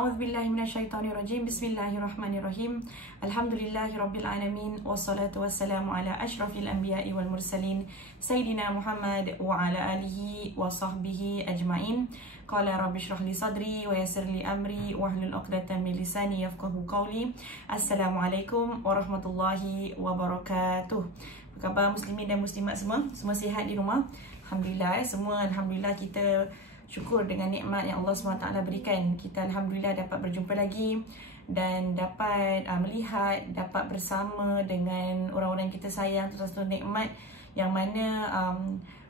A'udzubillahi minasyaitonirrajim. Bismillahirrahmanirrahim. Alhamdulillahirabbil alamin wassalatu wassalamu ala asyrafil anbiya'i wal mursalin sayyidina Muhammad wa ala alihi wa sahbihi ajmain. Qala rabbi shrah li sadri wa yassir li amri wahlul 'uqdatam min lisani yafqahu qawli. Assalamualaikum warahmatullahi wabarakatuh. Apa khabar muslimin dan muslimat semua? Semua sihat di rumah? Alhamdulillah, semua alhamdulillah. Kita syukur dengan nikmat yang Allah SWT berikan. Kita alhamdulillah dapat berjumpa lagi dan dapat melihat, dapat bersama dengan orang-orang kita sayang. Satu nikmat yang mana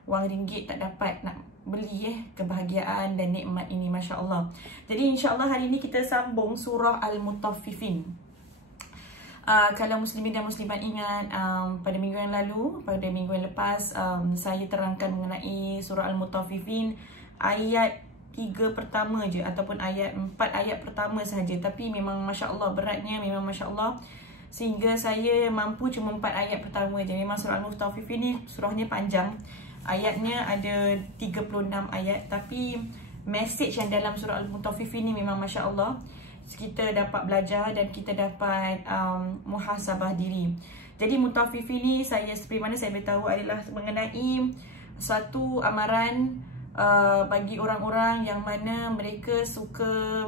wang ringgit tak dapat nak beli kebahagiaan dan nikmat ini, Masya Allah. Jadi insya Allah hari ini kita sambung surah Al-Mutaffifin. Kalau muslimin dan muslimat ingat, pada minggu yang lalu, pada minggu yang lepas, saya terangkan mengenai surah Al-Mutaffifin, ayat 3 pertama je ataupun ayat 4 ayat pertama sahaja. Tapi memang Masya Allah beratnya, memang Masya Allah, sehingga saya mampu cuma 4 ayat pertama je. Memang surah Al-Mutaffifin ni surahnya panjang, ayatnya ada 36 ayat. Tapi message yang dalam surah Al-Mutaffifin ni memang Masya Allah, kita dapat belajar dan kita dapat muhasabah diri. Jadi Mutaffifin ni, saya seperti mana saya beritahu, adalah mengenai suatu amaran bagi orang-orang yang mana mereka suka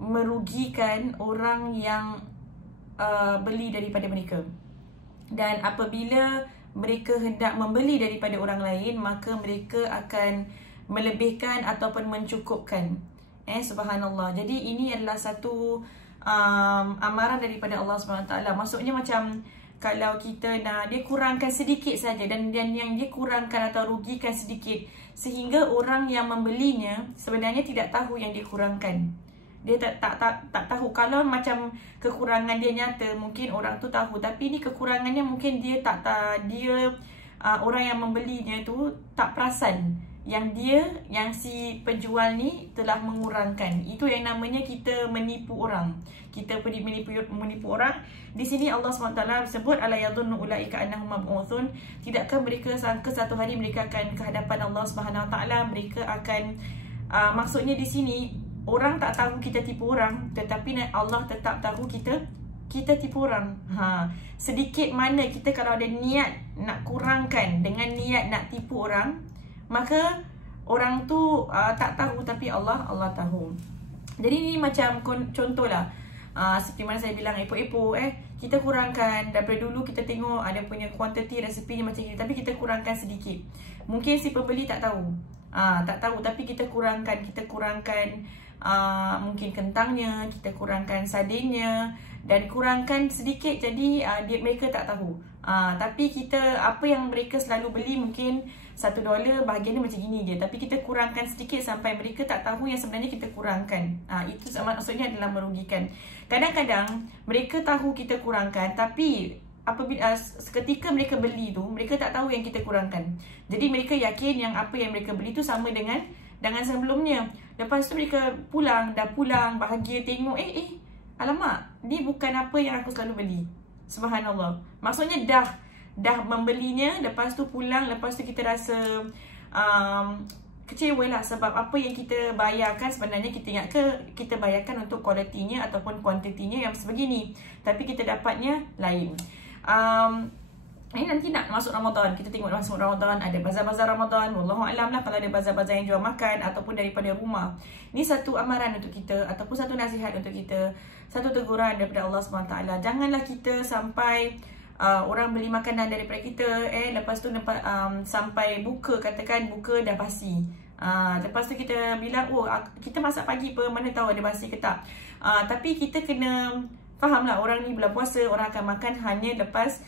merugikan orang yang beli daripada mereka. Dan apabila mereka hendak membeli daripada orang lain, maka mereka akan melebihkan ataupun mencukupkan. Subhanallah. Jadi ini adalah satu amaran daripada Allah SWT. Maksudnya macam kalau kita nak, dia kurangkan sedikit saja, dan yang dia kurangkan atau rugikan sedikit, sehingga orang yang membelinya sebenarnya tidak tahu yang dia kurangkan. Dia tak tahu. Kalau macam kekurangan dia nyata, mungkin orang tu tahu, tapi ni kekurangannya mungkin dia orang yang membelinya tu tak perasan yang si penjual ni telah mengurangkan. Itu yang namanya kita menipu orang. Kita pergi menipu orang. Di sini Allah SWT sebut, ala yadhunnu ulaika annahum mab'utsun. Tidakkah mereka sangka satu hari mereka akan ke hadapan Allah SWT? Mereka akan maksudnya di sini, orang tak tahu kita tipu orang, tetapi Allah tetap tahu kita tipu orang. Sedikit mana kita kalau ada niat nak kurangkan dengan niat nak tipu orang, maka orang tu tak tahu, tapi Allah tahu. Jadi ni macam contohlah, seperti mana saya bilang, epok-epok kita kurangkan. Daripada dulu kita tengok ada punya kuantiti resepi macam ni, tapi kita kurangkan sedikit. Mungkin si pembeli tak tahu, tapi kita kurangkan mungkin kentangnya, kita kurangkan sardinnya, dan kurangkan sedikit. Jadi mereka tak tahu. Tapi kita, apa yang mereka selalu beli mungkin $1 bahagiannya macam gini je, tapi kita kurangkan sedikit sampai mereka tak tahu yang sebenarnya kita kurangkan. Itu maksudnya adalah merugikan. Kadang-kadang mereka tahu kita kurangkan, tapi apabila ketika mereka beli tu, mereka tak tahu yang kita kurangkan. Jadi mereka yakin yang apa yang mereka beli tu sama dengan sebelumnya. Lepas tu mereka dah pulang bahagia tengok, alamak, ni bukan apa yang aku selalu beli. Subhanallah. Maksudnya dah membelinya, lepas tu pulang, lepas tu kita rasa kecewa lah, sebab apa yang kita bayarkan sebenarnya kita bayarkan untuk kualitinya ataupun kuantitinya yang sebegini, tapi kita dapatnya lain. Ini nanti nak masuk Ramadan, kita tengok masuk Ramadan, ada bazar-bazar Ramadan, wallahualam lah kalau ada bazar-bazar yang jual makan ataupun daripada rumah. Ini satu amaran untuk kita ataupun satu nasihat untuk kita, satu teguran daripada Allah SWT. Janganlah kita sampai orang beli makanan daripada kita, lepas tu sampai buka, katakan buka dah basi. Lepas tu kita bilang, kita masak pagi apa, mana tahu ada basi ke tak. Tapi kita kena fahamlah, orang ni bulan puasa, orang akan makan hanya lepas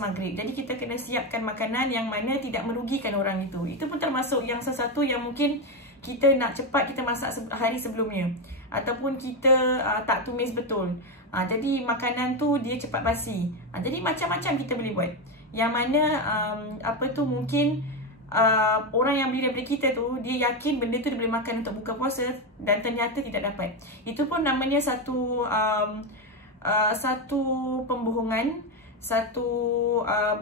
maghrib. Jadi kita kena siapkan makanan yang mana tidak merugikan orang itu. Itu pun termasuk yang sesuatu yang mungkin kita nak cepat kita masak hari sebelumnya, ataupun kita tak tumis betul. Jadi makanan tu dia cepat basi. Jadi macam-macam kita boleh buat, yang mana mungkin orang yang beli daripada kita tu, dia yakin benda tu dia boleh makan untuk buka puasa, dan ternyata tidak dapat. Itu pun namanya satu pembohongan, satu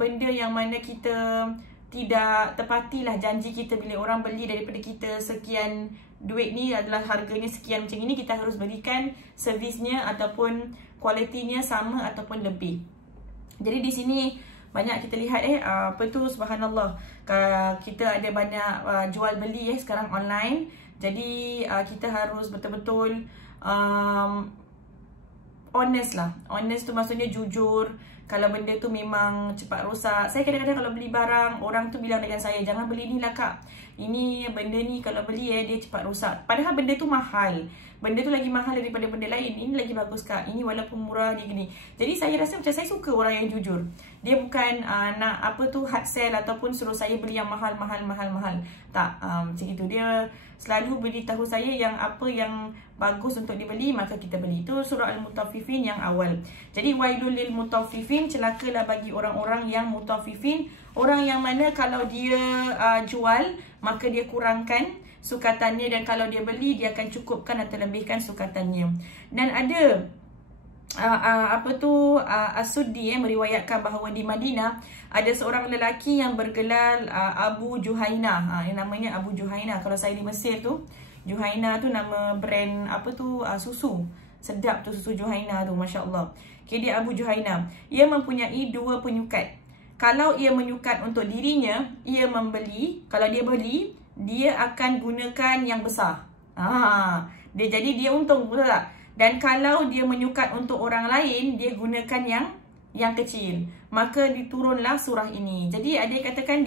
benda yang mana kita tidak tepatilah janji kita bila orang beli daripada kita sekian duit ni adalah harganya sekian macam ini, kita harus berikan servisnya ataupun kualitinya sama ataupun lebih. Jadi di sini banyak kita lihat apa tu, subhanallah, kita ada banyak jual beli sekarang online. Jadi kita harus betul-betul honest lah. Honest tu maksudnya jujur. Kalau benda tu memang cepat rosak. Saya kadang-kadang kalau beli barang, orang tu bilang dengan saya, jangan beli ni lah kak, ini benda ni kalau beli dia cepat rosak. Padahal benda tu mahal. Benda tu lagi mahal daripada benda lain. Ini lagi bagus kak, ini walaupun murah dia gini. Jadi saya rasa macam saya suka orang yang jujur. Dia bukan nak apa tu hard sell ataupun suruh saya beli yang mahal. Tak, macam itu. Dia selalu beritahu saya yang apa yang bagus untuk dibeli, maka kita beli. Itu surah Al-Mutaffifin yang awal. Jadi wailul lil mutaffifin, celakalah bagi orang-orang yang mutaffifin, orang yang mana kalau dia jual maka dia kurangkan sukatannya, dan kalau dia beli dia akan cukupkan atau lebihkan sukatannya. Dan ada As-Suddi meriwayatkan bahawa di Madinah ada seorang lelaki yang bergelar Abu Juhainah. Namanya Abu Juhainah. Kalau saya di Mesir tu, Juhainah tu nama brand susu. Sedap tu susu Juhainah tu, masya-Allah. Okay, dia Abu Juhainah. Ia mempunyai 2 penyukat. Kalau ia menyukat untuk dirinya, ia membeli. Kalau dia beli, dia akan gunakan yang besar. Jadi dia untung, betul tak? Dan kalau dia menyukat untuk orang lain, dia gunakan yang kecil. Maka diturunlah surah ini. Jadi ada yang katakan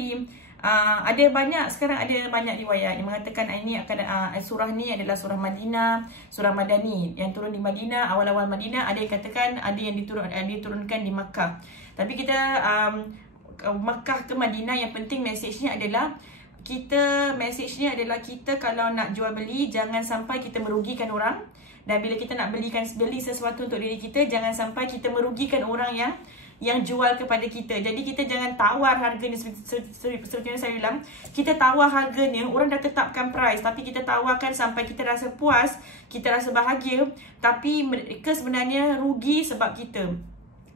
sekarang ada banyak riwayat yang mengatakan ini akan surah ni adalah surah Madinah, surah Madani yang turun di Madinah, awal-awal Madinah. Ada yang katakan ada yang diturunkan di Makkah. Tapi kita Makkah ke Madinah, yang penting mesejnya adalah kita kalau nak jual beli, jangan sampai kita merugikan orang. Dan bila kita nak beli sesuatu untuk diri kita, jangan sampai kita merugikan orang yang jual kepada kita. Jadi kita jangan tawar harganya seperti yang saya bilang. Kita tawar harganya, orang dah tetapkan price, tapi kita tawarkan sampai kita rasa puas, kita rasa bahagia, tapi mereka sebenarnya rugi sebab kita.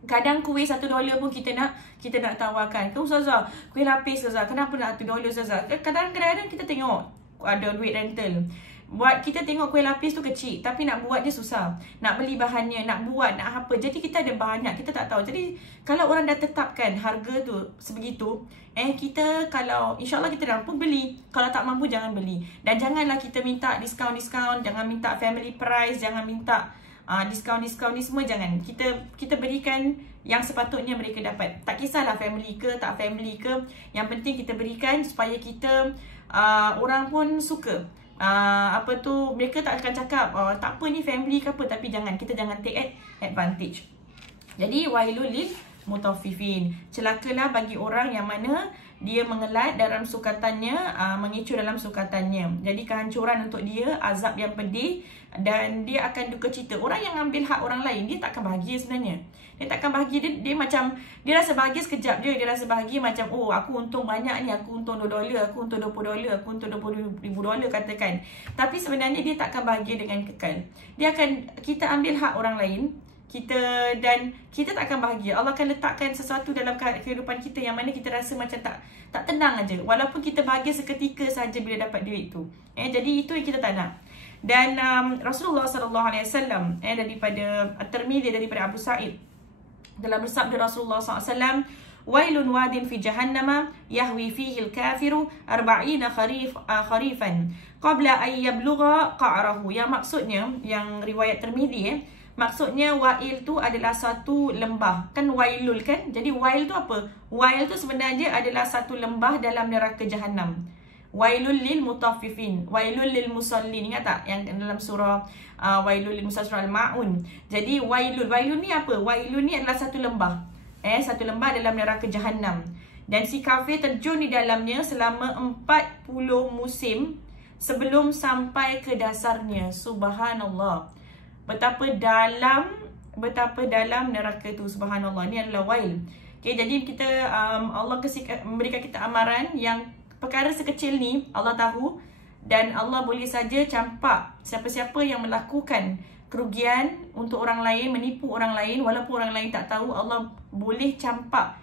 Kadang kuih $1 pun kita nak tawarkan. Ke Ustazah, kuih lapis Ustazah, kenapa nak $1 Ustazah? Kadang-kadang kita tengok ada duit rental. Kita tengok kuih lapis tu kecil, tapi nak buat dia susah. Nak beli bahannya, nak buat, nak apa. Jadi kita ada banyak, kita tak tahu. Jadi kalau orang dah tetapkan harga tu sebegitu, kita kalau insyaAllah kita mampu beli. Kalau tak mampu jangan beli. Dan janganlah kita minta diskaun-diskaun, jangan minta family price, jangan minta diskaun-diskaun ni semua, jangan. Kita berikan yang sepatutnya mereka dapat. Tak kisahlah family ke tak family ke, yang penting kita berikan supaya kita orang pun suka. Mereka tak akan cakap tak apa ni family ke apa, tapi kita jangan take advantage. Jadi wailul lil mutaffifin, celakalah bagi orang yang mana dia mengelat dalam sukatannya, mengecoh dalam sukatannya. Jadi kehancuran untuk dia, azab yang pedih, dan dia akan duka cita. Orang yang ambil hak orang lain, dia takkan bahagia sebenarnya. Dia takkan bahagia, dia macam, dia rasa bahagia sekejap je. Dia rasa bahagia macam, oh aku untung banyak ni, aku untung $2, aku untung $20, aku untung $20,000 katakan. Tapi sebenarnya dia takkan bahagia dengan kekal. Kita ambil hak orang lain, dan kita tak akan bahagia. Allah akan letakkan sesuatu dalam kehidupan kita yang mana kita rasa macam tak tenang aja, walaupun kita bahagia seketika saja bila dapat duit tu. Jadi itu yang kita tak nak. Dan Rasulullah SAW daripada At-Tirmidzi, daripada Abu Sa'id, dalam bersabda Rasulullah SAW, wailun wadin fi jahannama yahwi fihi al-kafiru 40 kharifan qabla an yablugha qa'rahu. Yang maksudnya, yang riwayat Tirmidzi, maksudnya wail tu adalah satu lembah. Kan wailul kan? Jadi wail tu apa? Wail tu sebenarnya adalah satu lembah dalam neraka Jahannam. Wailul lil mutaffifin, wailul lil musallin. Ingat tak yang dalam surah wailul lil musallin, surah Al-Ma'un. Jadi wailul ni apa? Wailul ni adalah satu lembah. Satu lembah dalam neraka Jahannam. Dan si kafir terjun di dalamnya selama 40 musim sebelum sampai ke dasarnya. Subhanallah. Betapa dalam neraka tu, subhanallah. Ni adalah wail. Okay, jadi kita Allah memberikan kita amaran yang perkara sekecil ni Allah tahu, dan Allah boleh saja campak siapa-siapa yang melakukan kerugian untuk orang lain, menipu orang lain walaupun orang lain tak tahu. Allah boleh campak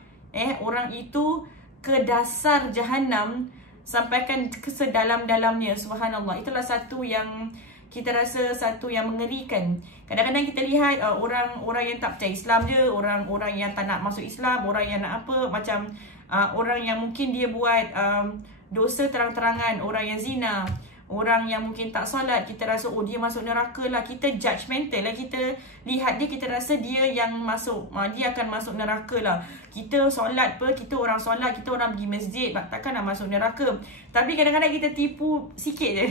orang itu ke dasar Jahannam, sampaikan ke sedalam-dalamnya. Subhanallah. Itulah satu yang kita rasa satu yang mengerikan. Kadang-kadang kita lihat orang yang tak percaya Islam je, orang yang tak nak masuk Islam, orang yang nak apa, macam orang yang mungkin dia buat dosa terang-terangan, orang yang zina, orang yang mungkin tak solat, kita rasa oh dia masuk neraka lah. Kita judgemental lah, kita lihat dia, kita rasa dia yang masuk, dia akan masuk neraka lah. Kita solat apa, kita orang solat, kita orang pergi masjid, takkan nak masuk neraka. Tapi kadang-kadang kita tipu sikit je.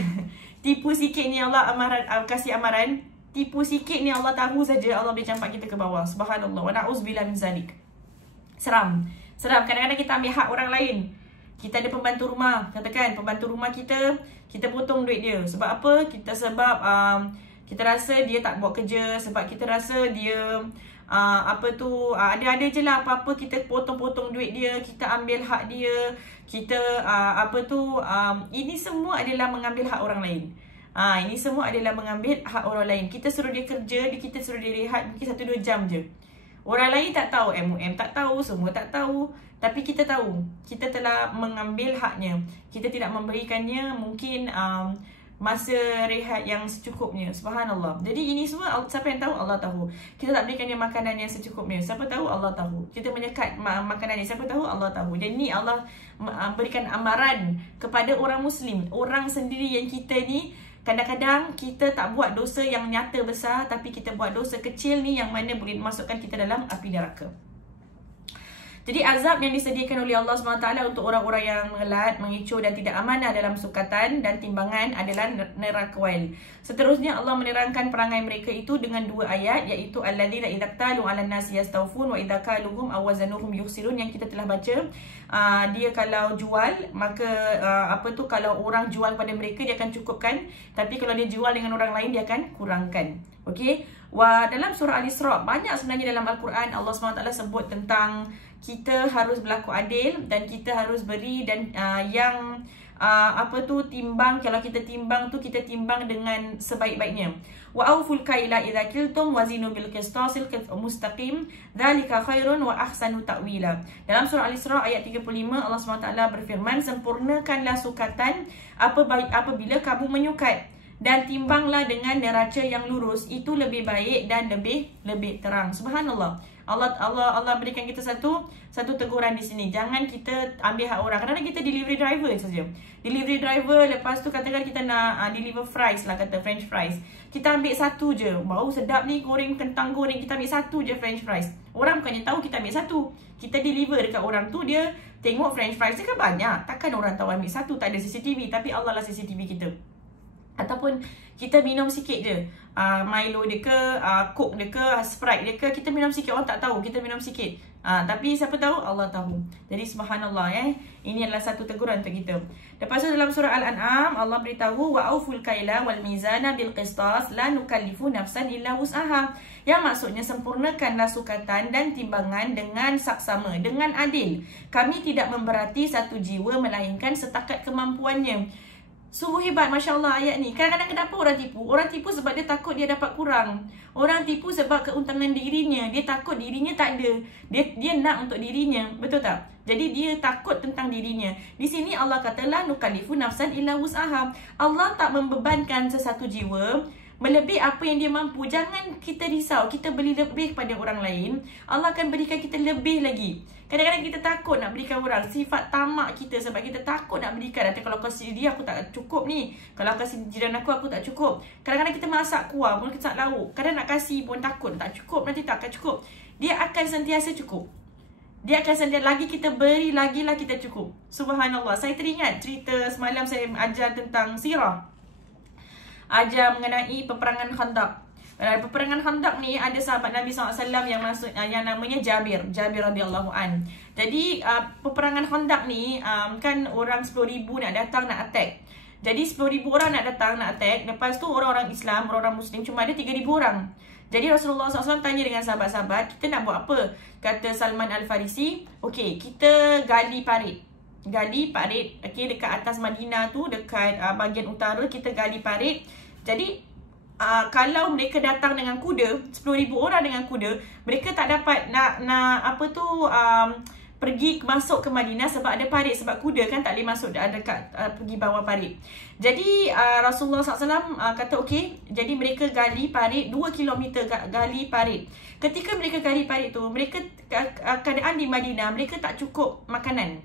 Tipu sikit ni Allah kasih amaran. Tipu sikit ni Allah tahu saja, Allah boleh campak kita ke bawah. Subhanallah. Wa na'uzubillah min zalik. Seram. Kadang-kadang kita ambil hak orang lain. Kita ada pembantu rumah, katakan pembantu rumah kita potong duit dia. Sebab apa? Kita rasa dia tak buat kerja, sebab kita rasa dia ada je lah apa-apa, kita potong-potong duit dia, kita ambil hak dia, kita ini semua adalah mengambil hak orang lain. Ini semua adalah mengambil hak orang lain. Kita suruh dia kerja, kita suruh dia rehat mungkin 1-2 jam je. Orang lain tak tahu, MUM tak tahu, semua tak tahu. Tapi kita tahu, kita telah mengambil haknya. Kita tidak memberikannya mungkin masa rehat yang secukupnya. Subhanallah. Jadi ini semua siapa yang tahu? Allah tahu. Kita tak berikan dia makanan yang secukupnya. Siapa tahu? Allah tahu. Kita menyekat makanan dia. Siapa tahu? Allah tahu. Dan ni Allah berikan amaran kepada orang Muslim. Orang sendiri yang kita ni, kadang-kadang kita tak buat dosa yang nyata besar, tapi kita buat dosa kecil ni yang mana boleh masukkan kita dalam api neraka. Jadi azab yang disediakan oleh Allah SWT untuk orang-orang yang mengelat, mengecoh dan tidak amanah dalam sukatan dan timbangan adalah neraka wail. Seterusnya Allah menerangkan perangai mereka itu dengan 2 ayat, iaitu alladzina idza talu 'alan nasi yastawfun wa idza kaluhum aw wazanuhum yukhsirun, yang kita telah baca. Dia kalau jual, maka kalau orang jual pada mereka dia akan cukupkan, tapi kalau dia jual dengan orang lain dia akan kurangkan. Okey. Dalam surah Al-Isra, banyak sebenarnya dalam Al-Quran Allah SWT sebut tentang kita harus berlaku adil dan kita harus beri, dan timbang, kalau kita timbang tu kita timbang dengan sebaik-baiknya. Wa auful kaila idza kiltum wazinu bil qistasil mustaqim dzalika khairun wa ahsanu ta'wila. Dalam surah Al-Isra ayat 35 Allah SWT berfirman, sempurnakanlah sukatan apabila kamu menyukat, dan timbanglah dengan neraca yang lurus, itu lebih baik dan lebih terang. Subhanallah. Allah berikan kita satu teguran di sini. Jangan kita ambil hak orang. Kadang-kadang kita delivery driver saja. Delivery driver, lepas tu katakan kita nak deliver fries lah, kata french fries. Kita ambil satu je. Bau sedap ni goreng kentang goreng, kita ambil satu je french fries. Orang bukannya tahu kita ambil satu. Kita deliver dekat orang tu, dia tengok french fries dia kan banyak. Takkan orang tahu ambil satu, tak ada CCTV. Tapi Allah lah CCTV kita. Ataupun kita minum sikit je, Milo dia ke, Coke dia ke, Sprite dia ke, kita minum sikit, orang tak tahu kita minum sikit. Tapi siapa tahu? Allah tahu. Jadi subhanallah, ini adalah satu teguran untuk kita. Lepas tu dalam surah Al-An'am Allah beritahu wa auful kaila wal mizana bil qistas la nukallifu nafsan illa wus'aha. Yang maksudnya sempurnakanlah sukatan dan timbangan dengan saksama, dengan adil. Kami tidak memberati satu jiwa melainkan setakat kemampuannya. Sungguh hebat, Masya Allah ayat ni. Kadang-kadang kenapa orang tipu? Orang tipu sebab dia takut dia dapat kurang. Orang tipu sebab keuntungan dirinya. Dia takut dirinya tak ada. Dia nak untuk dirinya. Betul tak? Jadi dia takut tentang dirinya. Di sini Allah kata la nukallifu nafsan illa wus'aha. Allah tak membebankan sesuatu jiwa melebihi apa yang dia mampu. Jangan kita risau, kita beri lebih kepada orang lain, Allah akan berikan kita lebih lagi. Kadang-kadang kita takut nak berikan orang, sifat tamak kita, sebab kita takut nak berikan. Nanti kalau kasih dia aku tak cukup ni, kalau kasih jiran aku tak cukup. Kadang-kadang kita masak kuah pun, kita masak lauk, kadang nak kasih pun takut tak cukup, nanti tak akan cukup. Dia akan sentiasa cukup. Dia akan sentiasa, lagi kita beri, lagilah kita cukup. Subhanallah. Saya teringat cerita semalam saya ajar tentang sirah, ajar mengenai peperangan Khandaq. Peperangan Khandaq ni ada sahabat Nabi SAW yang masuk, yang namanya Jabir radhiyallahu an. Jadi peperangan Khandaq ni kan orang 10,000 nak datang nak attack. Jadi 10,000 orang nak datang nak attack. Lepas tu orang-orang Islam, orang-orang Muslim cuma ada 3,000 orang. Jadi Rasulullah SAW tanya dengan sahabat-sahabat, kita nak buat apa? Kata Salman Al-Farisi, okey, kita gali parit. Gali parit, okey, dekat atas Madinah tu, dekat bahagian utara, kita gali parit. Jadi kalau mereka datang dengan kuda, 10,000 orang dengan kuda, mereka tak dapat nak pergi masuk ke Madinah sebab ada parit, sebab kuda kan tak boleh masuk dekat pergi bawah parit. Jadi Rasulullah SAW kata okey, jadi mereka gali parit 2 km, gali parit. Ketika mereka gali parit tu, mereka keadaan di Madinah mereka tak cukup makanan.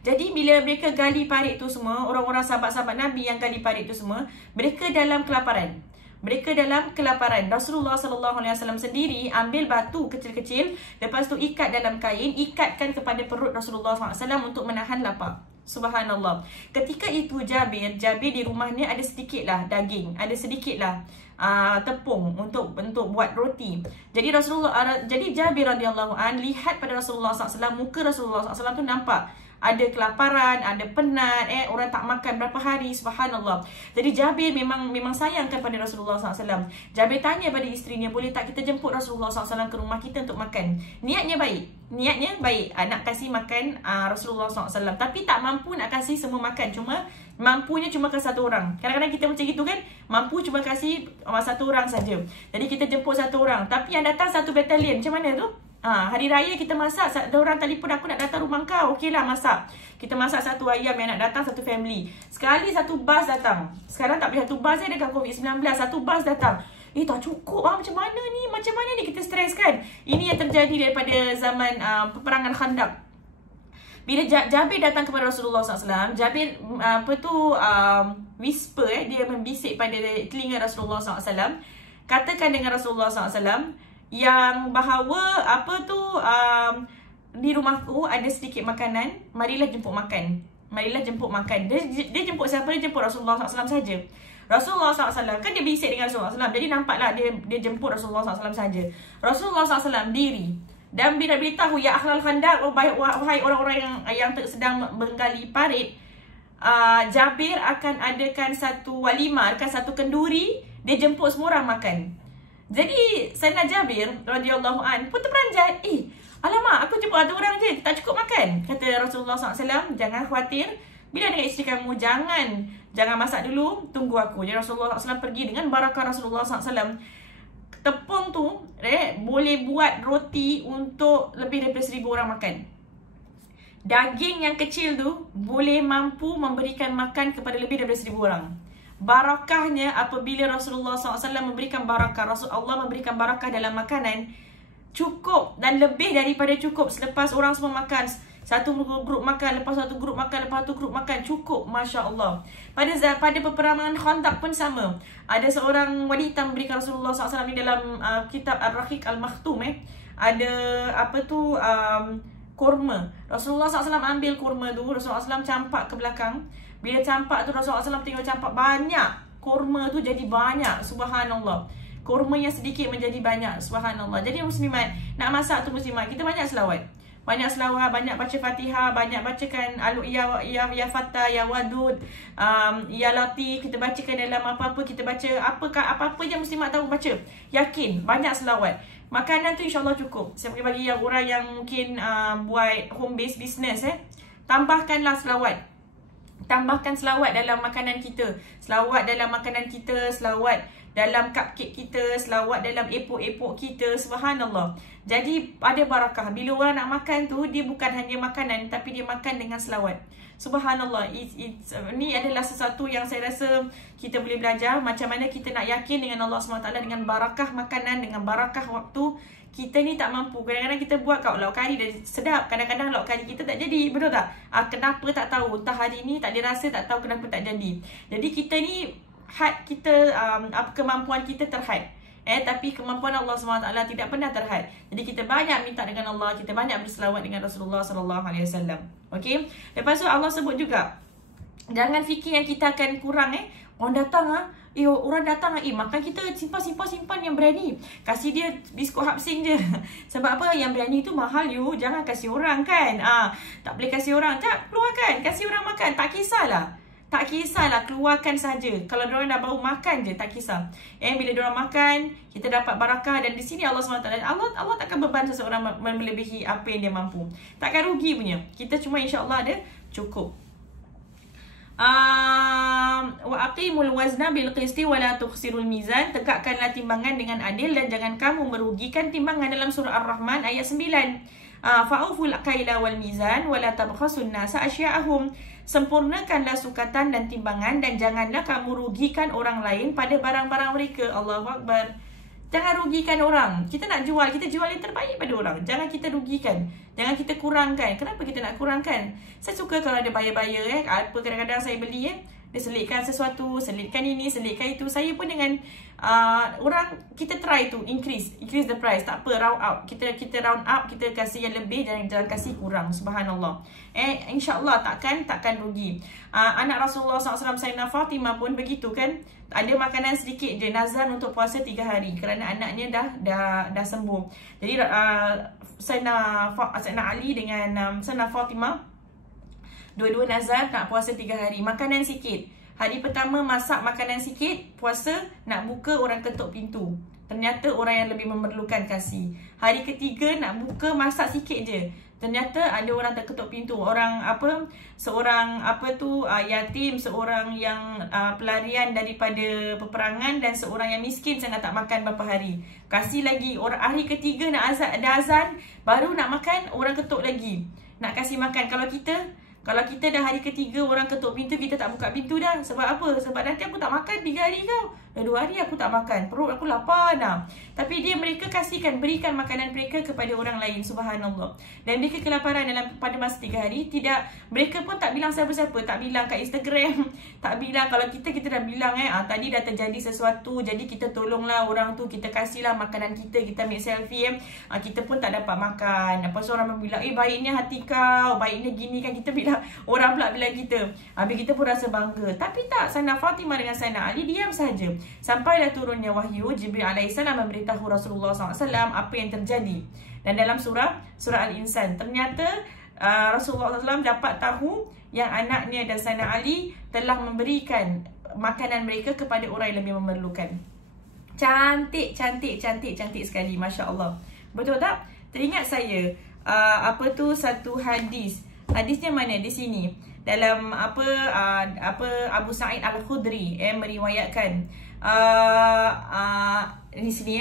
Jadi bila mereka gali parit tu semua, orang-orang sahabat-sahabat Nabi yang gali parit tu semua, mereka dalam kelaparan. Rasulullah SAW sendiri ambil batu kecil-kecil, lepas tu ikat dalam kain, ikatkan kepada perut Rasulullah SAW untuk menahan lapar. Subhanallah. Ketika itu Jabir di rumahnya ada sedikitlah daging, ada sedikitlah tepung untuk buat roti. Jadi Jabir radhiyallahu an lihat pada Rasulullah SAW, muka Rasulullah SAW tu nampak ada kelaparan, ada penat, orang tak makan berapa hari, subhanallah. Jadi Jabir memang sayangkan pada Rasulullah SAW. Jabir tanya pada isterinya, boleh tak kita jemput Rasulullah SAW ke rumah kita untuk makan? Niatnya baik, nak kasih makan Rasulullah SAW, tapi tak mampu nak kasih semua makan, mampunya cuma ke satu orang. Kadang-kadang kita macam gitu kan, mampu cuma kasih satu orang saja. Jadi kita jemput satu orang, tapi yang datang satu batalion, macam mana tu? Hari raya kita masak, ada orang telefon aku nak datang rumah kau, okeylah masak. Kita masak satu ayam yang nak datang satu family. Sekali satu bas datang. Sekarang tak boleh satu bas dengan COVID-19, satu bas datang. Tak cukup macam mana ni kita stres kan. Ini yang terjadi daripada zaman peperangan Khandaq. Bila Jabir datang kepada Rasulullah SAW, Jabir whisper, dia membisik pada telinga Rasulullah SAW. Katakan dengan Rasulullah SAW yang bahawa di rumahku ada sedikit makanan, marilah jemput makan. Dia jemput siapa? Dia jemput Rasulullah SAW saja. Rasulullah SAW kan dia bisik dengan Rasulullah SAW, jadi nampaklah dia jemput Rasulullah SAW saja. Rasulullah SAW diri dan bila beritahu, ya ahlal khandaq, wahai orang-orang yang sedang menggali parit, Jabir akan adakan satu walimah, akan satu kenduri, dia jemput semua orang makan. Jadi Sayyidina Jabir radhiyallahu an pun terperanjat. Alamak, aku jemput satu orang je, tak cukup makan. Kata Rasulullah SAW, jangan khawatir. Bila dengan isteri kamu, jangan masak dulu, tunggu aku. Jadi Rasulullah SAW pergi dengan barakah Rasulullah SAW. Tepung tu boleh buat roti untuk lebih daripada 1,000 orang makan. Daging yang kecil tu boleh mampu memberikan makan kepada lebih daripada 1,000 orang. Barakahnya apabila Rasulullah SAW memberikan barakah, Allah memberikan barakah dalam makanan, cukup dan lebih daripada cukup. Selepas orang semua makan, satu grup makan, lepas satu grup makan, lepas satu grup makan, cukup, Masya Allah. Pada peperangan Khandaq pun sama. Ada seorang wanita memberikan Rasulullah SAW ni dalam kitab Ar-Rahiq Al-Makhtum, ada kurma. Rasulullah SAW ambil kurma tu, Rasulullah SAW campak ke belakang. Bila campak tu, Rasulullah SAW tengok campak banyak, kurma tu jadi banyak, subhanallah. Kurma yang sedikit menjadi banyak, subhanallah. Jadi muslimat, nak masak tu muslimat, kita banyak selawat. Banyak baca Fatihah, banyak bacakan ya Fattah, ya Wadud, ya Latif. Kita bacakan dalam apa-apa, kita baca apa-apa yang muslimat tahu baca. Yakin, banyak selawat. Makanan tu insyaAllah cukup. Saya bagi yang orang yang mungkin buat home based business, tambahkanlah selawat. Tambahkan selawat dalam makanan kita, selawat dalam makanan kita, selawat dalam cupcake kita, selawat dalam epok-epok kita, subhanallah. Jadi ada barakah. Bila orang nak makan tu, dia bukan hanya makanan, tapi dia makan dengan selawat. Subhanallah. Ini adalah sesuatu yang saya rasa kita boleh belajar macam mana kita nak yakin dengan Allah SWT, dengan barakah makanan, dengan barakah waktu. Kita ni tak mampu. Kadang-kadang kita buat lauk kari dah sedap, kadang-kadang lauk kari kita tak jadi, betul tak? Kenapa tak tahu, entah hari ni tak ada rasa, tak tahu kenapa tak jadi. Jadi kita ni had kita, kemampuan kita terhad, tapi kemampuan Allah SWT tidak pernah terhad. Jadi kita banyak minta dengan Allah, kita banyak berselawat dengan Rasulullah SAW. Okey. Lepas tu Allah sebut juga, jangan fikir yang kita akan kurang. Orang datang orang datang makan kita simpan yang berani. Kasih dia biskut hapsing je. Sebab apa? Yang berani tu mahal jangan kasih orang kan. Tak boleh kasih orang. Tak, keluarkan, kasih orang makan. Tak kisahlah, keluarkan saja. Kalau diorang dah bau makan je, tak kisah. Bila diorang makan, kita dapat barakah. Dan di sini Allah SWT, Allah takkan beban seseorang melebihi apa yang dia mampu. Takkan rugi punya. Kita cuma insyaAllah ada cukup. Wa aqimul wazna bil qisti wa la tukhsirul mizan. Tegakkanlah timbangan dengan adil dan jangan kamu merugikan timbangan. Dalam surah Ar-Rahman ayat 9. Fa'uful kaila wal mizan wala tabkhasun nasa asya'ahum. Sempurnakanlah sukatan dan timbangan dan janganlah kamu rugikan orang lain pada barang-barang mereka. Allahu Akbar. Jangan rugikan orang. Kita nak jual, kita jual yang terbaik pada orang. Jangan kita rugikan. Jangan kita kurangkan. Kenapa kita nak kurangkan? Saya suka kalau ada buyer-buyer apa kadang-kadang saya beli dia selitkan sesuatu, selitkan ini, selitkan itu. Saya pun dengan orang, kita try to increase the price. Tak apa, round up. Kita round up, kita kasih yang lebih dan jangan kasih kurang. Subhanallah. InsyaAllah takkan rugi. Anak Rasulullah SAW Sayyidina Fatimah pun begitu kan. Ada makanan sedikit je, nazar untuk puasa 3 hari kerana anaknya dah sembuh. Jadi Sayyidina Ali dengan Sayyidina Fatimah dua-dua nazar nak puasa 3 hari. Makanan sikit. Hari pertama masak makanan sikit, puasa, nak buka orang ketuk pintu. Ternyata orang yang lebih memerlukan kasih. Hari ketiga nak buka masak sikit je. Ternyata ada orang terketuk pintu. Orang seorang yatim, seorang yang pelarian daripada peperangan dan seorang yang miskin sangat tak makan berapa hari. Kasih lagi. Hari ketiga dah azan, baru nak makan, orang ketuk lagi. Nak kasih makan. Kalau kita dah hari ketiga orang ketuk pintu, kita tak buka pintu dah. Sebab apa? Sebab nanti aku tak makan 3 hari tau. Dah 2 hari aku tak makan. Perut aku lapar dah. Tapi mereka kasihkan, berikan makanan mereka kepada orang lain. Subhanallah. Dan mereka kelaparan pada masa 3 hari. Mereka pun tak bilang siapa-siapa. Tak bilang kat Instagram. Tak bilang. Kalau kita dah bilang tadi dah terjadi sesuatu. Jadi kita tolonglah orang tu. Kita kasihlah makanan kita. Kita ambil selfie kita pun tak dapat makan. Lepas tu orang bilang, baiknya hati kau. Baiknya gini kan. Kita bilang, orang pula bilang kita. Habis kita pun rasa bangga. Tapi tak, Sayyidina Fatimah dengan Sayyidina Ali diam saja. Sampailah turunnya wahyu, Jibril alaihissalam memberitahu Rasulullah SAW apa yang terjadi. Dan dalam surah Al-Insan, ternyata Rasulullah SAW dapat tahu yang anaknya dan Sayyidina Ali telah memberikan makanan mereka kepada orang yang lebih memerlukan. Cantik sekali, Masya Allah. Betul tak? Teringat saya satu hadis. Hadisnya mana? Di sini. Dalam Abu Sa'id Al-Khudri meriwayatkan di sini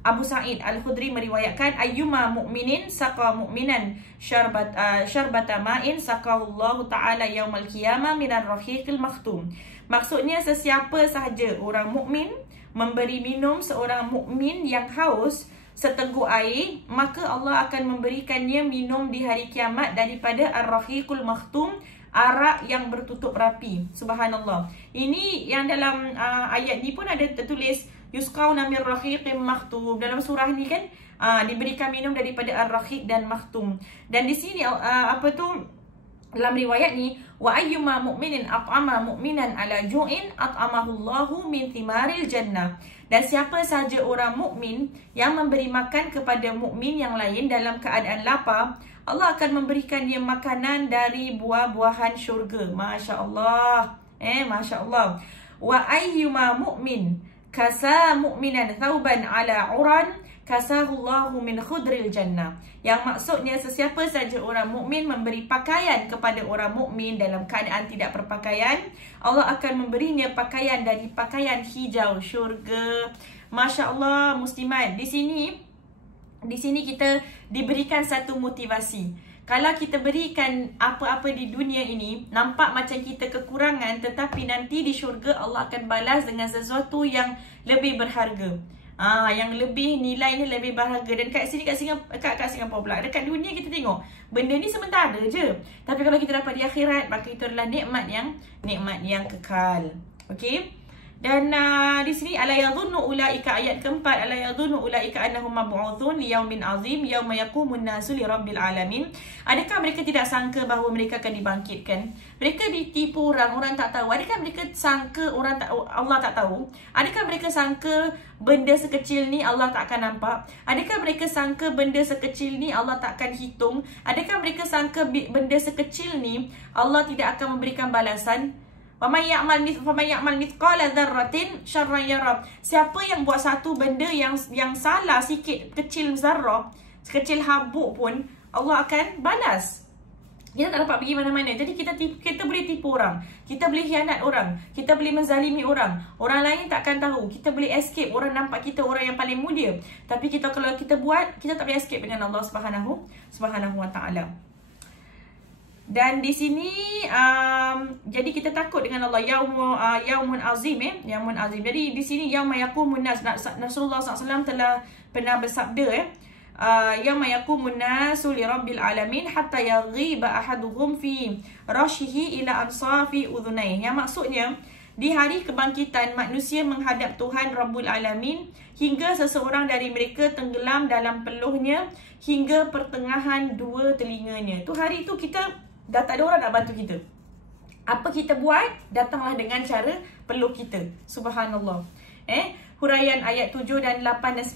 Abu Sa'id Al-Khudri meriwayatkan, ayyuma mu'minin saqa mu'minan syarbata ma'in saqahullahu ta'ala yaumal qiyamah minar rahiqil makhtum. Maksudnya, sesiapa sahaja orang mukmin memberi minum seorang mukmin yang haus seteguk air, maka Allah akan memberikannya minum di hari kiamat daripada ar-rahiqul makhtum, arak yang bertutup rapi. Subhanallah. Ini yang dalam ayat ni pun ada tertulis yusqauna mir rahiqim makhtum. Dalam surah ni kan diberikan minum daripada ar-rahiq dan makhtum. Dan di sini dalam riwayat ni, wa ayyuma mu'minin at'ama mu'minan ala ju'in at'amahu Allahu min thimaril jannah. Dan siapa sahaja orang mukmin yang memberi makan kepada mukmin yang lain dalam keadaan lapar, Allah akan memberikan dia makanan dari buah-buahan syurga. Masya Allah. Masya Allah. Wa ayyuma mu'min kasa mu'minan thawban ala uran kasahullahu min khudril jannah. Yang maksudnya, sesiapa saja orang mukmin memberi pakaian kepada orang mukmin dalam keadaan tidak berpakaian, Allah akan memberinya pakaian dari pakaian hijau syurga. Masya Allah, muslimat. Di sini kita diberikan satu motivasi. Kalau kita berikan apa-apa di dunia ini, nampak macam kita kekurangan, tetapi nanti di syurga Allah akan balas dengan sesuatu yang lebih berharga. Yang lebih nilainya lebih berharga. Dan kat Singapura pula, dekat dunia kita tengok benda ni sementara je, tapi kalau kita dapat di akhirat, maka itu adalah nikmat yang kekal. Okey. Dan di sini ala yadhunnu ulaika, ayat keempat, ala yadhunnu ulaika annahum mab'utsun li yaumin azim yauma yaqumun nasu li rabbil alamin. Adakah mereka tidak sangka bahawa mereka akan dibangkitkan? Mereka ditipu orang tak tahu. Adakah mereka sangka Allah tak tahu? Adakah mereka sangka benda sekecil ni Allah tak akan nampak? Adakah mereka sangka benda sekecil ni Allah tak akan hitung? Adakah mereka sangka benda sekecil ni Allah tidak akan memberikan balasan? Faman ya'mal mithqala dzarratin syarran yarah. Siapa yang buat satu benda yang salah sikit, kecil zarrah, sekecil habuk pun, Allah akan balas. Kita tak dapat pergi mana-mana. Jadi kita boleh boleh tipu orang, kita boleh khianat orang, kita boleh menzalimi orang. Orang lain takkan tahu. Kita boleh escape, orang nampak kita orang yang paling mulia. Tapi kalau kita buat, kita tak boleh escape dengan Allah Subhanahu wa taala. Dan di sini jadi kita takut dengan Allah, yaumun azim, yaumun azim. Jadi di sini yauma yaqumun nas, Rasulullah SAW telah pernah bersabda yauma yaqumun nasu li rabbil alamin hatta yaghiba ahaduhum fi rashihi ila ansafi udhunai. Yang maksudnya di hari kebangkitan manusia menghadap Tuhan Rabbul Alamin hingga seseorang dari mereka tenggelam dalam peluhnya hingga pertengahan dua telinganya. Tu hari tu kita dah tak ada orang nak bantu kita. Apa kita buat? Datanglah dengan cara peluk kita. Subhanallah. Huraian ayat 7 dan 8 dan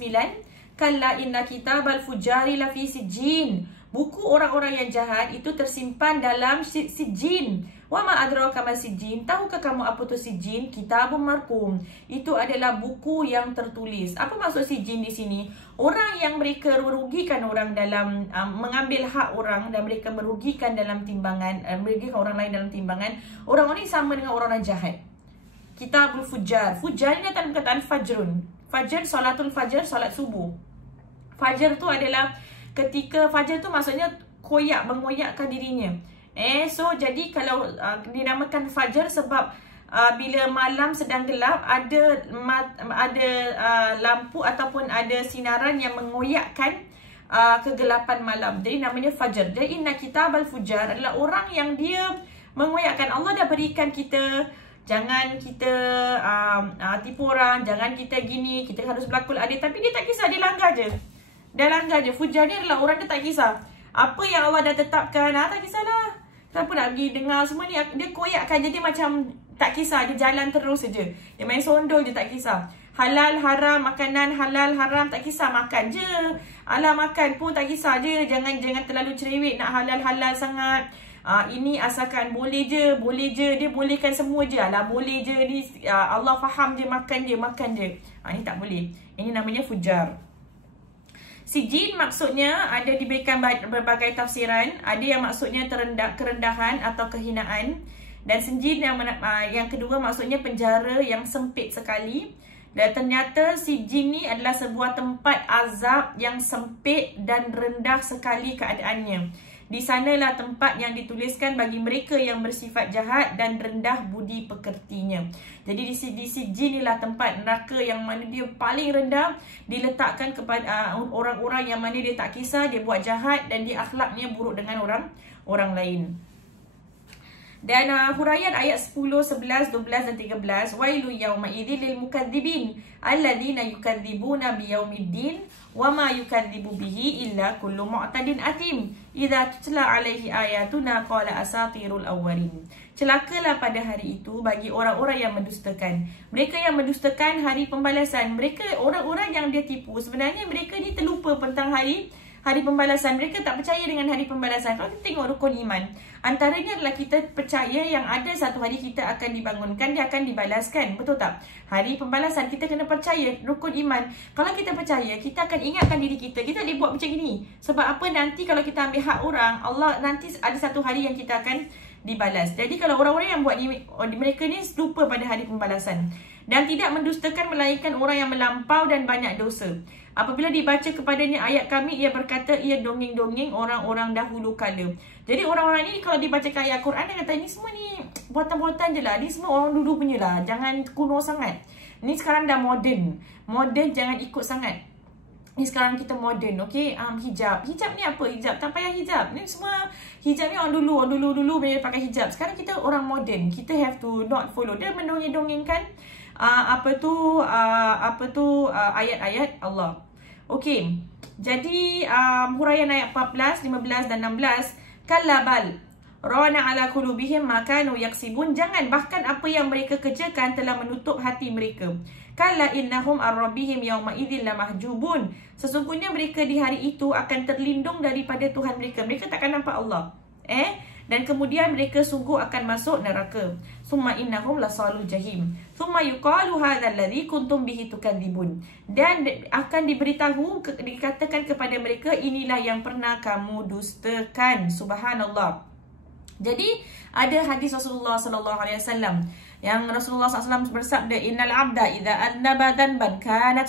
9. Kalla inna kitabal fujari lafi sijjin. Buku orang-orang yang jahat itu tersimpan dalam sijjin. Wa ma adraka ma sijjin. Tahukah kamu apa tu sijjin? Kitabun marqum. Itu adalah buku yang tertulis. Apa maksud sijjin di sini? Orang yang mereka merugikan orang dalam mengambil hak orang dan mereka merugikan dalam timbangan, merugikan orang lain dalam timbangan. Orang ini sama dengan orang jahat. Kitabul fujar. Fujar ini datang perkataan fajrun. Fajr, salatul fajr, salat subuh. Fajr tu adalah ketika fajr tu maksudnya mengoyakkan dirinya. So jadi kalau dinamakan fajar sebab bila malam sedang gelap ada lampu ataupun ada sinaran yang mengoyakkan kegelapan malam. Jadi namanya fajar. Jadi inna kitabal fujar adalah orang yang dia mengoyakkan. Allah dah berikan kita, jangan kita tipu orang, jangan kita gini, kita harus berlaku adil, tapi dia tak kisah, dia langgar je. Dia langgar je. Fujar ni adalah orang dia tak kisah apa yang Allah dah tetapkan, tak kisahlah. Kenapa nak pergi dengar semua ni? Dia koyakkan, jadi macam tak kisah. Dia jalan terus saja. Dia main sondol je, tak kisah. Halal, haram, makanan halal, haram, tak kisah. Makan je. Alah, makan pun tak kisah je. Jangan terlalu cerewet nak halal-halal sangat. Ini asalkan boleh je. Dia bolehkan semua je. Alah, boleh je. Ni Allah faham je, makan je. Ini tak boleh. Ini namanya fujar. Sijjin maksudnya ada diberikan berbagai tafsiran. Ada yang maksudnya kerendahan atau kehinaan. Dan sijjin yang kedua maksudnya penjara yang sempit sekali. Dan ternyata sijjin ni adalah sebuah tempat azab yang sempit dan rendah sekali keadaannya. Di sanalah tempat yang dituliskan bagi mereka yang bersifat jahat dan rendah budi pekertinya. Jadi di sijjin inilah tempat neraka yang mana dia paling rendah, diletakkan kepada orang-orang yang mana dia tak kisah, dia buat jahat dan dia akhlaknya buruk dengan orang lain. Dan huraian ayat 10, 11, 12 dan 13. Wailu yawma idzil lil mukadzibin alladzina yukadzibuna biyaumiddin wa ma yukadzibu bihi illa kullu mu'tadin atim idza tutla alaihi ayatuna qala asatirul awwalin. Celakalah pada hari itu bagi orang-orang yang mendustakan. Mereka yang mendustakan hari pembalasan. Mereka orang-orang yang dia tipu, sebenarnya mereka ni terlupa tentang hari pembalasan. Mereka tak percaya dengan hari pembalasan. Kalau kita tengok rukun iman, antaranya adalah kita percaya yang ada satu hari kita akan dibangunkan, dia akan dibalaskan. Betul tak? Hari pembalasan, kita kena percaya rukun iman. Kalau kita percaya, kita akan ingatkan diri kita, kita boleh buat macam ini. Sebab apa? Nanti kalau kita ambil hak orang, Allah nanti ada satu hari yang kita akan dibalas. Jadi kalau orang-orang yang buat ni, mereka ni lupa pada hari pembalasan. Dan tidak mendustakan melainkan orang yang melampau dan banyak dosa. Apabila dibaca kepadanya ayat kami, ia berkata ia dongeng-dongeng orang-orang dahulu kala. Jadi orang-orang ni kalau dibacakan ayat Quran, dia kata ni semua ni buatan-buatan je lah. Ni semua orang dulu punya lah. Jangan kuno sangat. Ni sekarang dah moden. Moden jangan ikut sangat. Ni sekarang kita moden, okay? Hijab. Hijab ni apa? Hijab. Tak payah hijab. Ni semua hijab ni orang dulu mereka pakai hijab. Sekarang kita orang moden. Kita have to not follow. Dia mendongeng-dongengkan ayat-ayat Allah. Okey. Jadi huraian ayat 14, 15 dan 16. Kallabal rana ala qulubihim ma kanu yaksibun. Jangan, bahkan apa yang mereka kerjakan telah menutup hati mereka. Kalla innahum ar-rabbihim yawma idzil lamahjubun. Sesungguhnya mereka di hari itu akan terlindung daripada Tuhan mereka. Mereka takkan nampak Allah. Dan kemudian mereka sungguh akan masuk neraka. Summa innahum lasalul jahim. Summa yuqalu hadzal ladzi kuntum bihi tukadzibun. Dan akan diberitahu, dikatakan kepada mereka, inilah yang pernah kamu dustakan. Subhanallah. Jadi ada hadis Rasulullah sallallahu alaihi wasallam yang Rasulullah SAW bersabda, innal abda idza adnaba dhanban kanat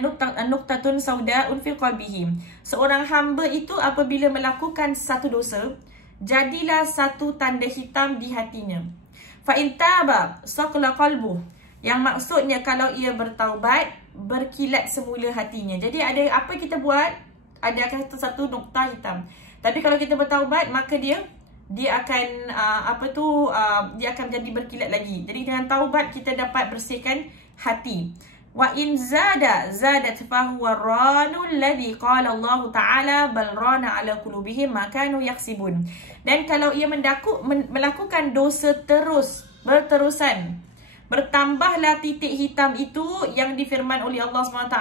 nuqtatun saudaun fi qalbihi. Seorang hamba itu apabila melakukan satu dosa, jadilah satu tanda hitam di hatinya. Fa in taba saqla qalbuh. Yang maksudnya kalau ia bertaubat, berkilat semula hatinya. Jadi ada apa kita buat, ada satu nokta hitam. Tapi kalau kita bertaubat, maka dia akan dia akan jadi berkilat lagi. Jadi dengan taubat kita dapat bersihkan hati. Wa in zadat fa huwa ranul ladzi qala Allah Taala bal rana ala qulubihim ma kanu yaksibun. Dan kalau ia melakukan dosa berterusan, bertambahlah titik hitam itu yang difirman oleh Allah SWT,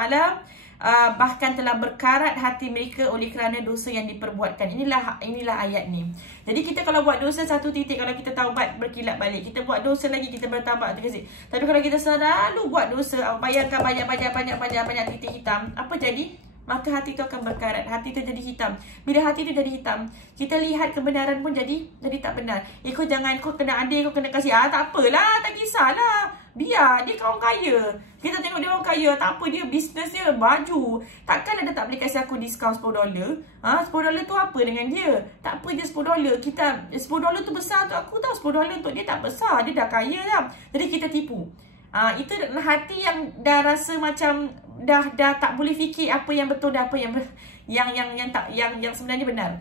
bahkan telah berkarat hati mereka oleh kerana dosa yang diperbuatkan. Inilah ayat ni. Jadi kita kalau buat dosa satu titik, kalau kita taubat berkilat balik, kita buat dosa lagi, kita bertaubat terkasih. Tapi kalau kita selalu buat dosa, bayangkan banyak titik hitam, apa jadi? Maka hati itu akan berkarat, hati itu jadi hitam. Bila hati itu jadi hitam, kita lihat kebenaran pun jadi tak benar. Kau jangan, kau kena adil, kau kena kasih. Tak apalah, tak kisahlah. Biar dia kawan kaya. Kita tengok dia orang kaya, tak apa, dia bisnes dia baju. Takkanlah dia tak boleh kasih aku diskaun $10. $10 tu apa dengan dia? Tak apa dia $10. $10 tu besar untuk aku tau. $10 untuk dia tak besar. Dia dah kaya dah. Jadi kita tipu. Itu hati yang dah rasa macam dah tak boleh fikir apa yang betul dan apa yang sebenarnya benar.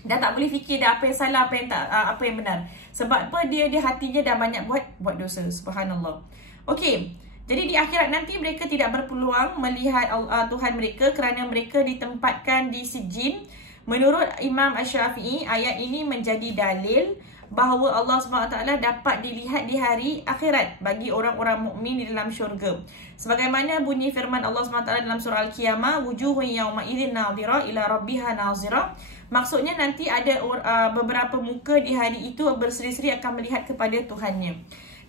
Dah tak boleh fikir dah apa yang salah, apa yang benar. Sebab apa? Dia hatinya dah banyak buat dosa. Subhanallah. Okey. Jadi di akhirat nanti mereka tidak berpeluang melihat Tuhan mereka kerana mereka ditempatkan di sijin. Menurut Imam Asy-Syafi'i, ayat ini menjadi dalil bahawa Allah SWT dapat dilihat di hari akhirat bagi orang-orang mukmin di dalam syurga. Sebagaimana bunyi firman Allah SWT dalam surah Al-Qiyamah, wujuhun yawma idzin nadhira ila rabbiha nazira. Maksudnya nanti ada beberapa muka di hari itu berseri-seri akan melihat kepada Tuhannya.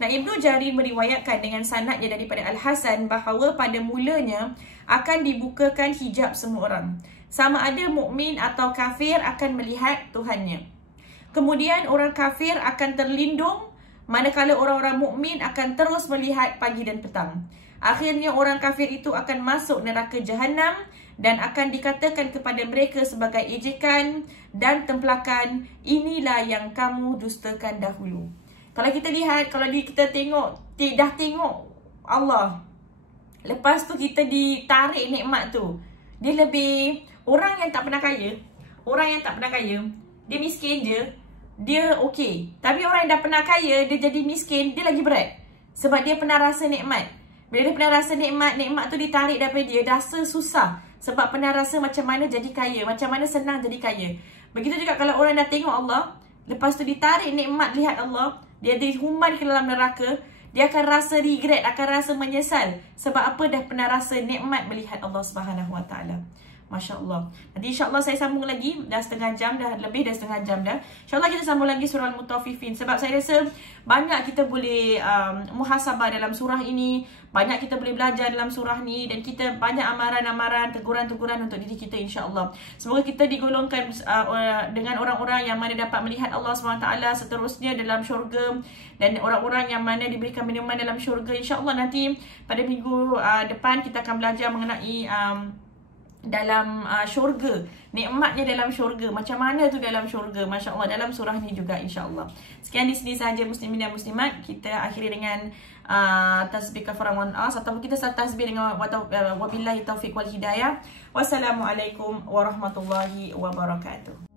Nah, Ibnu Jarir meriwayatkan dengan sanadnya daripada Al-Hasan bahawa pada mulanya akan dibukakan hijab semua orang. Sama ada mukmin atau kafir akan melihat Tuhannya. Kemudian orang kafir akan terlindung, manakala orang-orang mukmin akan terus melihat pagi dan petang. Akhirnya orang kafir itu akan masuk neraka Jahannam dan akan dikatakan kepada mereka sebagai ejekan dan templakan, inilah yang kamu dustakan dahulu. Kalau kita lihat, kalau kita tengok, dah tengok Allah, lepas tu kita ditarik nikmat tu, dia lebih, orang yang tak pernah kaya, dia miskin je, dia okey. Tapi orang yang dah pernah kaya, dia jadi miskin, dia lagi berat. Sebab dia pernah rasa nikmat. Bila dia pernah rasa nikmat tu ditarik daripada dia, dah susah. Sebab pernah rasa macam mana jadi kaya, macam mana senang jadi kaya. Begitu juga kalau orang dah tengok Allah, lepas tu ditarik nikmat lihat Allah, dia dihuman ke dalam neraka, dia akan rasa regret, akan rasa menyesal. Sebab apa? Dah pernah rasa nikmat melihat Allah SWT. Masya Allah. Nanti insya Allah saya sambung lagi. Dah setengah jam dah, lebih dah setengah jam dah. InsyaAllah kita sambung lagi surah Al-Mutaffifin. Sebab saya rasa banyak kita boleh muhasabah dalam surah ini. Banyak kita boleh belajar dalam surah ni. Dan kita banyak amaran-amaran, teguran-teguran untuk diri kita insya-Allah. Semoga kita digolongkan dengan orang-orang yang mana dapat melihat Allah SWT seterusnya dalam syurga. Dan orang-orang yang mana diberikan minuman dalam syurga. InsyaAllah nanti pada minggu depan kita akan belajar mengenai dalam syurga, nikmatnya dalam syurga, macam mana tu dalam syurga, Masya Allah, dalam surah ni juga insya-Allah. Sekian di sini sahaja muslimin dan muslimat. Kita akhiri dengan tasbih kafaran ataupun kita tasbih dengan wabillahi taufiq wal hidayah. Wassalamualaikum warahmatullahi wabarakatuh.